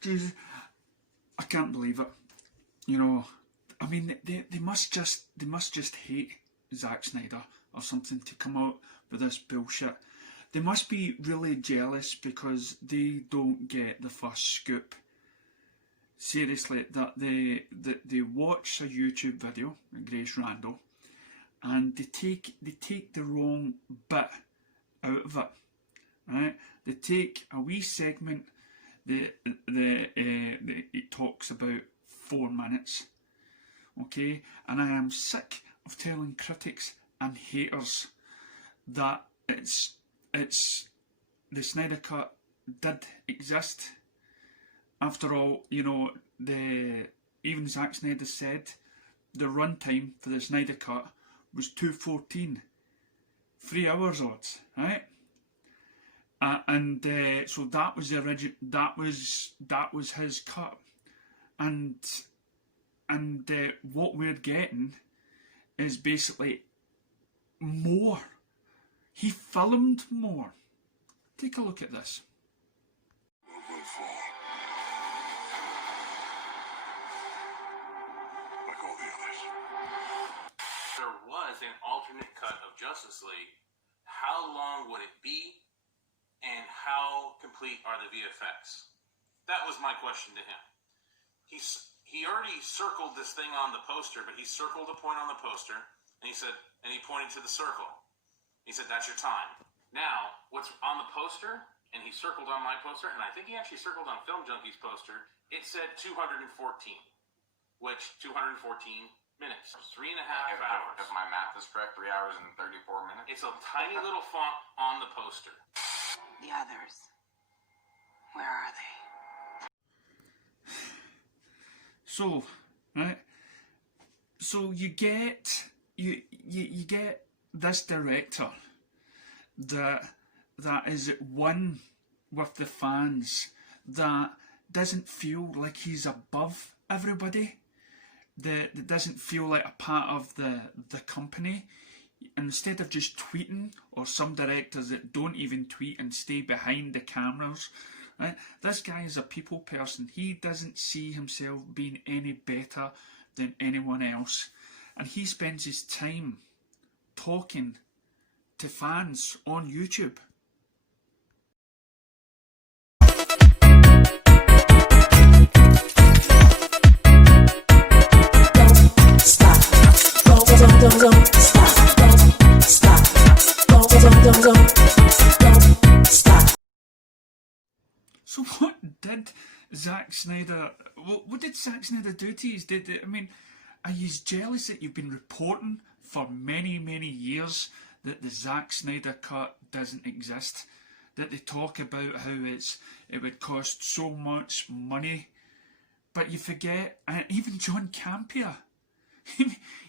Jesus, I can't believe it. You know, I mean, they must just hate Zack Snyder or something to come out with this bullshit. They must be really jealous because they don't get the first scoop. Seriously, that they watch a YouTube video, Grace Randall, and they take the wrong bit out of it. Right? They take a wee segment. It talks about 4 minutes. Okay, and I am sick of telling critics and haters that it's the Snyder Cut did exist. After all, you know, even Zack Snyder said the runtime for the Snyder Cut was 2:14, 3 hours odds, right? So that was the original. That was his cut, and what we're getting is basically more. He filmed more. Take a look at this. There was an alternate cut of Justice League. How long would it be? And how complete are the VFX? That was my question to him. He already circled this thing on the poster, but he circled a point on the poster, and he said, and he pointed to the circle. He said, "That's your time." Now, what's on the poster, and he circled on my poster, and I think he actually circled on Film Junkie's poster, it said 214, which 214 minutes, 3.5 hours. If my math is correct, 3 hours and 34 minutes. It's a tiny little font on the poster. The others, where are they? So, right. So you get this director that is at one with the fans, that doesn't feel like he's above everybody, that doesn't feel like a part of the company. Instead of just tweeting, or some directors that don't even tweet and stay behind the cameras, right? This guy is a people person. He doesn't see himself being any better than anyone else, and he spends his time talking to fans on YouTube. Don't stop. Don't stop. Don't stop. So what did Zack Snyder? What did Zack Snyder do to you? I mean, are you jealous that you've been reporting for many years that the Zack Snyder cut doesn't exist? That they talk about how it would cost so much money, but you forget. And even John Campea,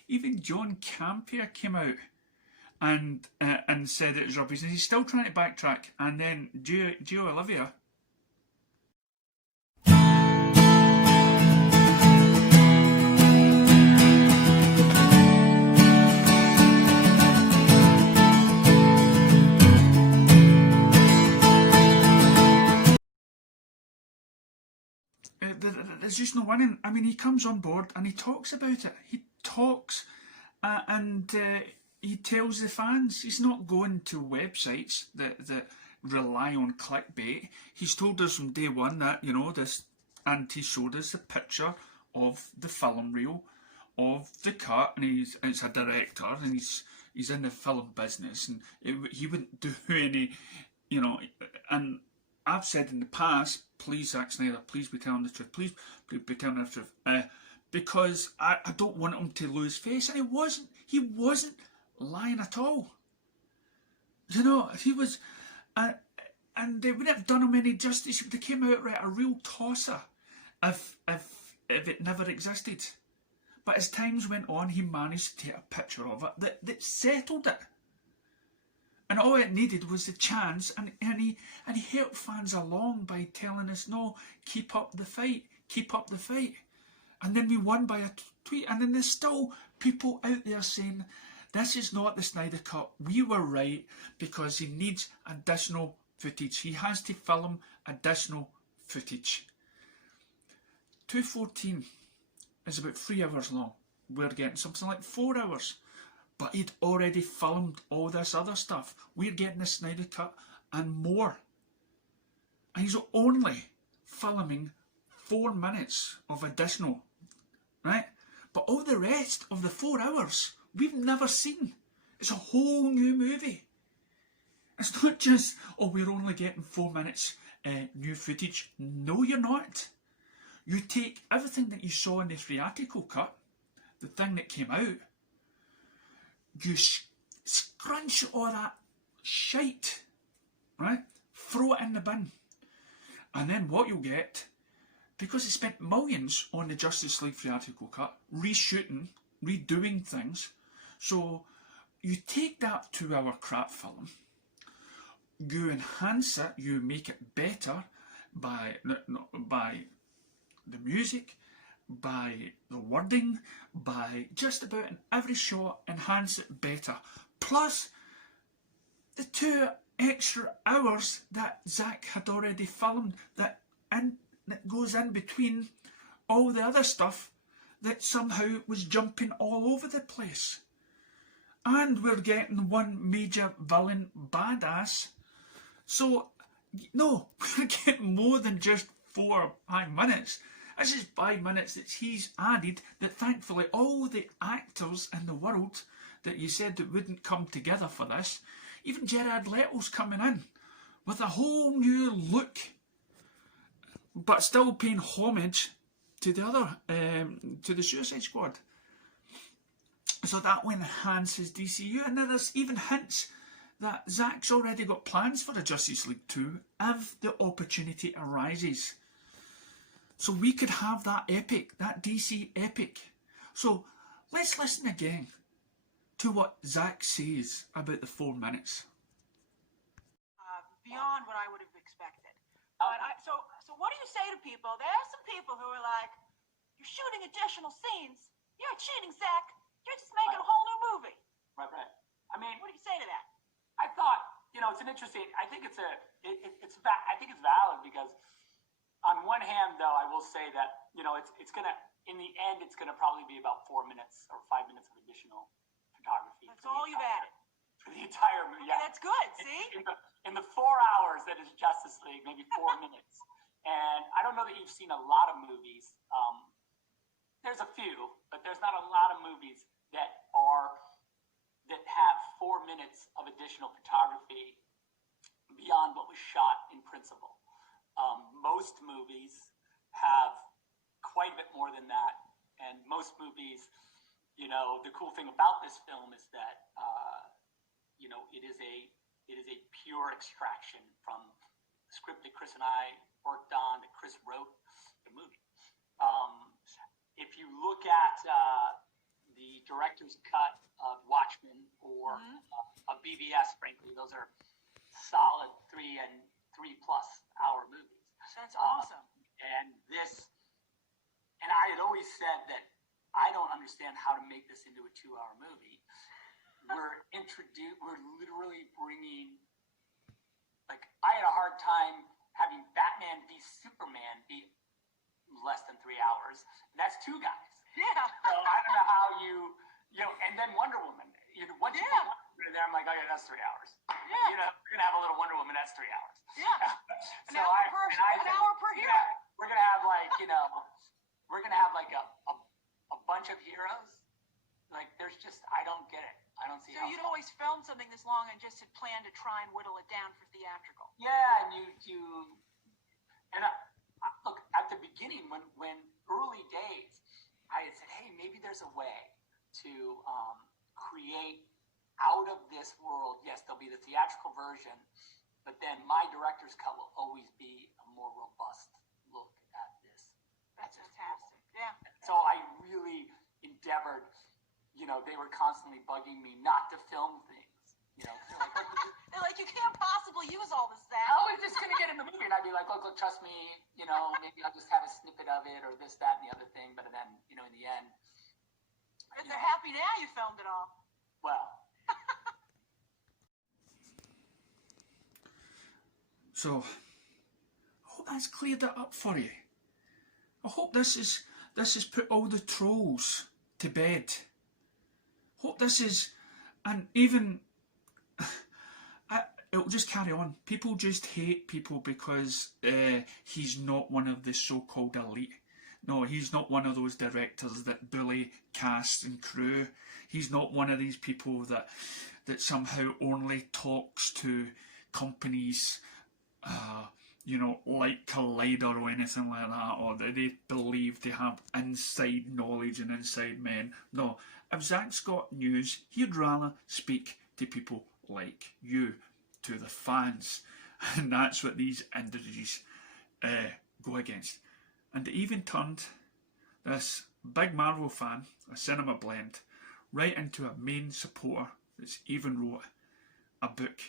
even John Campea came out and said it was rubbish, and he's still trying to backtrack. And then Gio Olivia. There's just no winning. I mean, he comes on board and he talks about it. He talks and he tells the fans he's not going to websites that rely on clickbait. He's told us from day one that, you know, this, and he showed us a picture of the film reel of the cut, and it's a director, and he's in the film business, and he wouldn't do any, you know, and I've said in the past, please, Zack Snyder, please be telling the truth. Please be telling the truth. Because I don't want him to lose face. And he wasn't lying at all. You know, he was... and they wouldn't have done him any justice if they came out right, a real tosser if it never existed. But as times went on, he managed to take a picture of it that settled it. And all it needed was the chance, and he helped fans along by telling us, no, keep up the fight. And then we won by a tweet, and then there's still people out there saying, this is not the Snyder Cut. We were right because he needs additional footage. He has to film additional footage. 2:14 is about 3 hours long. We're getting something like 4 hours. But he'd already filmed all this other stuff. We're getting the Snyder Cut and more. And he's only filming 4 minutes of additional, right? But all the rest of the 4 hours, we've never seen. It's a whole new movie. It's not just, oh, we're only getting 4 minutes new footage. No, you're not. You take everything that you saw in the theatrical cut, the thing that came out, you scrunch all that shite, right? Throw it in the bin. And then what you'll get, because they spent millions on the Justice League theatrical cut, reshooting, redoing things, so you take that 2-hour crap film, you enhance it, you make it better by the music, by the wording, by just about in every shot, enhance it better. Plus the 2 extra hours that Zack had already filmed that goes in between all the other stuff that somehow was jumping all over the place. And we're getting one major villain badass. So, no, we're getting more than just 4 or 5 minutes. This is 5 minutes that he's added, that thankfully all the actors in the world that you said that wouldn't come together for this, even Jared Leto's coming in with a whole new look, but still paying homage to the other, to the Suicide Squad. So that will enhance his DCU, and there's even hints that Zack's already got plans for a Justice League 2 if the opportunity arises. So we could have that epic, that DC epic. So let's listen again to what Zack says about the 4 minutes. Beyond what I would have expected. But so what do you say to people? There are some people who are like, you're shooting additional scenes. You're cheating, Zack. You're just making a whole new movie. Right. I mean, What do you say to that? I thought, it's an interesting. I think it's valid because, on one hand, though, I will say that it's gonna, in the end, it's gonna probably be about 4 minutes or 5 minutes of additional photography. That's all you've added. For the entire movie. Okay, that's good. See? In the 4 hours that is Justice League, maybe 4 minutes. And I don't know that you've seen a lot of movies. There's a few, but there's not a lot of movies that have 4 minutes of additional photography beyond what was shot in principle. Most movies have quite a bit more than that, and most movies, the cool thing about this film is that it is a pure extraction from the script that Chris and I worked on, that Chris wrote the movie. If you look at the director's cut of Watchmen or of BVS, frankly, those are solid 3 and 3+ hour movies. That's awesome. And I had always said that I don't understand how to make this into a 2-hour movie. We're literally bringing, I had a hard time having Batman v Superman be less than 3 hours. And that's 2 guys. Yeah. So I don't know how and then Wonder Woman. Once you put Wonder Woman in there, I'm like, okay, that's 3 hours. Yeah. We're gonna have a little Wonder Woman. That's 3 hours. Yeah. So an hour per hero. We're gonna have we're gonna have a bunch of heroes. There's just, I don't get it. I don't see So how. you'd always filmed something this long and just had planned to try and whittle it down for theatrical. Yeah, and look, at the beginning, when early days, I had said, hey, maybe there's a way to create out of this world. Yes, there'll be the theatrical version, but then my director's cut will always be a more robust look at this. That's fantastic. Yeah. So I really endeavored, they were constantly bugging me not to film things. They're like, you can't possibly use all this, Zack. How is this going to get in the movie? And I'd be like, look, trust me, maybe I'll just have a snippet of it or this, that, and the other thing. But then, in the end. If they're happy now you filmed it all. Well. So, hope that's cleared it up for you. I hope this has put all the trolls to bed. Hope this is, and even it'll just carry on. People just hate people because he's not one of the so-called elite. No, he's not one of those directors that bully cast and crew. He's not one of these people that somehow only talks to companies, you know, like Collider or anything like that, or that they believe they have inside knowledge and inside men. No, if Zack's got news, he'd rather speak to people like you, to the fans, and that's what these indices go against. And it even turned this big Marvel fan, a cinema blend, right into a main supporter that's even wrote a book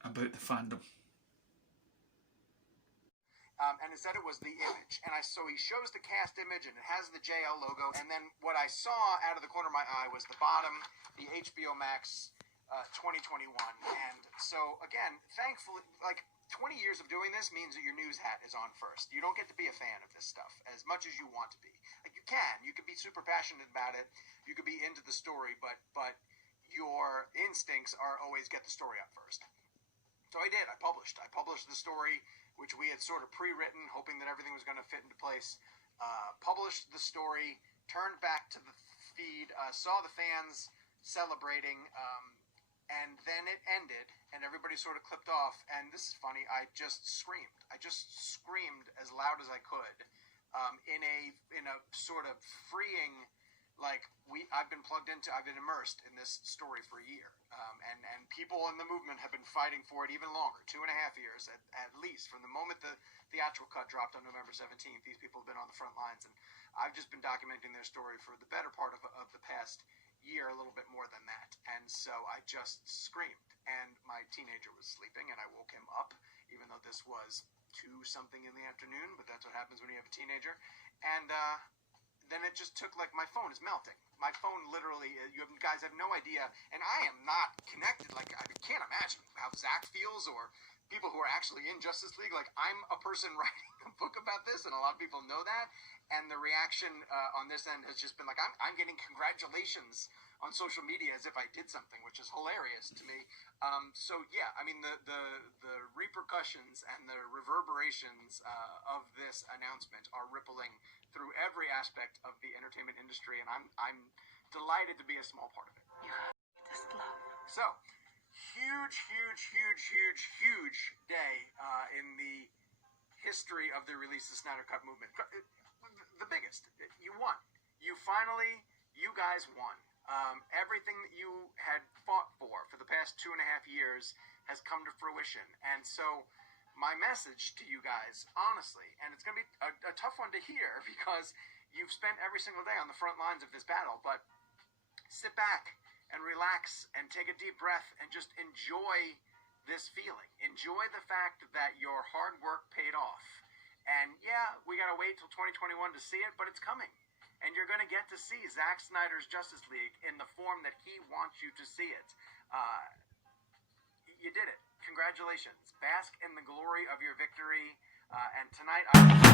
about the fandom. And it said it was the image. And so he shows the cast image, and it has the JL logo. And then what I saw out of the corner of my eye was the bottom, the HBO Max 2021. And so, again, thankfully, like, 20 years of doing this means that your news hat is on first. You don't get to be a fan of this stuff as much as you want to be. Like, you can be super passionate about it. You could be into the story, but your instincts are always get the story up first. So I did. I published the story, which we had sort of pre-written, hoping that everything was going to fit into place. Published the story, turned back to the feed, saw the fans celebrating, and then it ended, and everybody sort of clipped off. And this is funny. I just screamed. As loud as I could, in a sort of freeing, like, I've been immersed in this story for a year, and people in the movement have been fighting for it even longer, 2.5 years at least, from the moment the theatrical cut dropped on November 17th. These people have been on the front lines, and I've just been documenting their story for the better part of the past year, a little bit more than that. And so I just screamed, and my teenager was sleeping, and I woke him up, even though this was 2-something in the afternoon, but that's what happens when you have a teenager. And then it just took, like, my phone is melting. My phone literally, you guys have no idea, and I am not connected. Like, I can't imagine how Zack feels, or people who are actually in Justice League. Like, I'm a person writing a book about this, and a lot of people know that, and the reaction on this end has just been like, I'm getting congratulations on social media as if I did something, which is hilarious to me. So yeah, I mean, the repercussions and the reverberations of this announcement are rippling through every aspect of the entertainment industry, and I'm delighted to be a small part of it. So, huge day in the history of the release of Snyder Cut movement. The biggest. You won. You guys won. Everything that you had fought for the past 2.5 years has come to fruition. And so my message to you guys, honestly, and it's going to be a tough one to hear because you've spent every single day on the front lines of this battle, but sit back and relax and take a deep breath and just enjoy this feeling. Enjoy the fact that your hard work paid off. And yeah, we got to wait till 2021 to see it, but it's coming. And you're going to get to see Zack Snyder's Justice League in the form that he wants you to see it. You did it. Congratulations. Bask in the glory of your victory. And tonight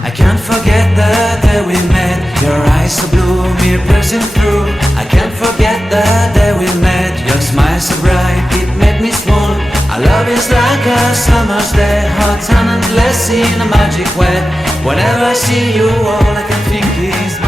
I can't forget the day we met. Your eyes so blue, me piercing through. I can't forget the day we met. Your smile so bright, it made me swoon. Our love is like a summer's day, hot and endless in a magic way. Whenever I see you, all I can think is